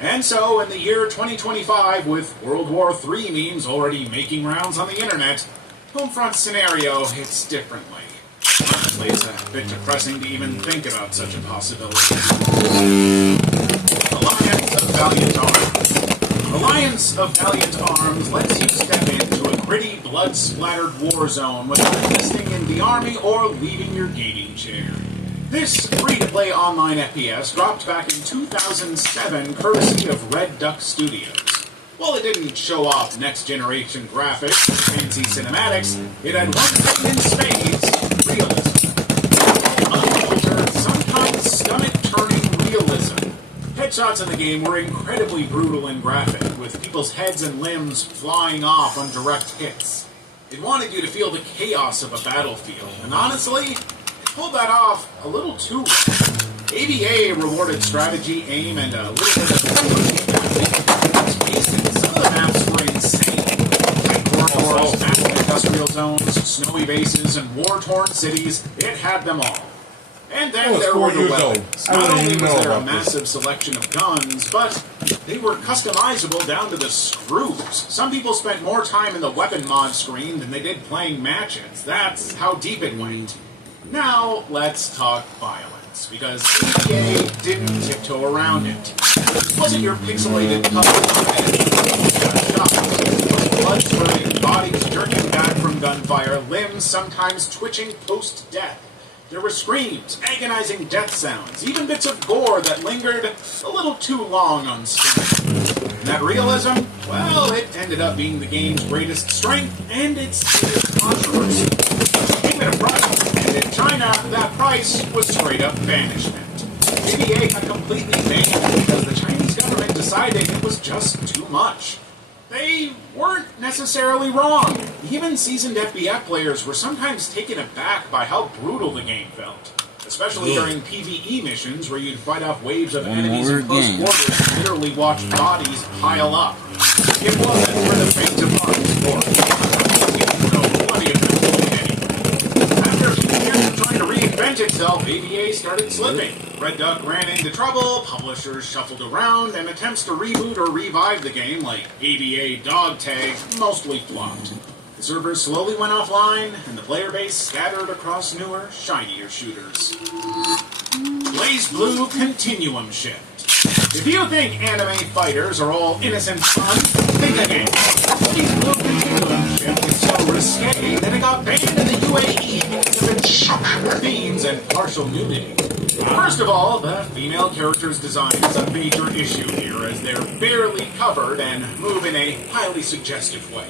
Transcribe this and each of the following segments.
And so, in the year 2025, with World War III memes already making rounds on the internet, Homefront's scenario hits differently. Honestly, it's a bit depressing to even think about such a possibility. Alliance of Valiant Arms lets you step into a gritty, blood-splattered war zone without enlisting in the army or leaving your gaming chair. This free-to-play online FPS dropped back in 2007 courtesy of Red Duck Studios. While it didn't show off next-generation graphics and fancy cinematics, it had one thing in spades: realism. Unfiltered, sometimes stomach-turning realism. Headshots in the game were incredibly brutal and graphic, with people's heads and limbs flying off on direct hits. It wanted you to feel the chaos of a battlefield, and honestly, pulled that off a little too well. ABA rewarded strategy, aim, and a little bit of some of the maps were insane. Tight corridors, massive industrial zones, snowy bases, and war-torn cities, it had them all. And then there were the weapons. Not only was there a massive selection of guns, but they were customizable down to the screws. Some people spent more time in the weapon mod screen than they did playing matches. That's how deep it went. Now, let's talk violence, because ABA didn't tiptoe around it. It wasn't your pixelated cover blood spurting, bodies jerking back from gunfire, limbs sometimes twitching post-death. There were screams, agonizing death sounds, even bits of gore that lingered a little too long on screen. And that realism, well, it ended up being the game's greatest strength and its biggest controversy. It came at a price, and in China, that price was straight-up banishment. ABA got completely banned because the Chinese government decided it was just too much. They weren't necessarily wrong. Even seasoned FBF players were sometimes taken aback by how brutal the game felt. Especially during PvE missions where you'd fight off waves of enemies in close quarters and literally watch bodies pile up. It wasn't for the faint of heart, or plenty of them anyway. After a few years of trying to reinvent itself, ABA started slipping. Red Duck ran into trouble, publishers shuffled around, and attempts to reboot or revive the game, like ABA Dog Tag, mostly flopped. The servers slowly went offline, and the player base scattered across newer, shinier shooters. Blaze Blue Continuum Shift. If you think anime fighters are all innocent fun, think again. Blaze Blue Continuum Shift is so risque that it got banned in the UAE because of its sexual themes and partial nudity. First of all, the female character's design is a major issue here, as they're barely covered and move in a highly suggestive way.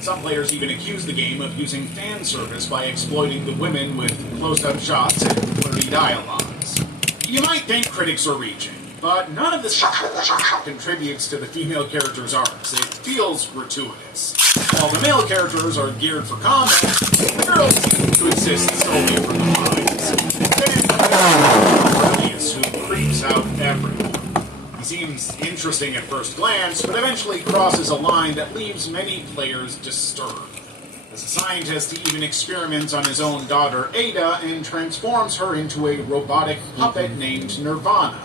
Some players even accuse the game of using fan service by exploiting the women with close-up shots and flirty dialogues. You might think critics are reaching, but none of this contributes to the female character's arcs. It feels gratuitous. While the male characters are geared for combat, the girls seem to exist solely for the vibes. Who creeps out everyone. He seems interesting at first glance, but eventually crosses a line that leaves many players disturbed. As a scientist, he even experiments on his own daughter, Ada, and transforms her into a robotic puppet named Nirvana.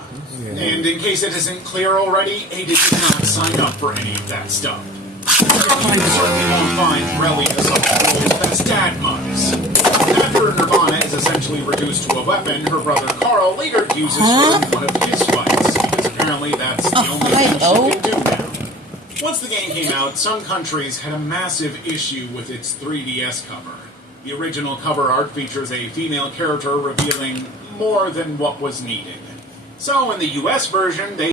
And in case it isn't clear already, Ada did not sign up for any of that stuff. You certainly won't find Relius on the world's best dad mugs. After Nirvana is essentially reduced to a weapon, her brother Carl later uses her in one of his fights, because apparently that's the only thing she can do now. Once the game came out, some countries had a massive issue with its 3DS cover. The original cover art features a female character revealing more than what was needed. So in the US version, they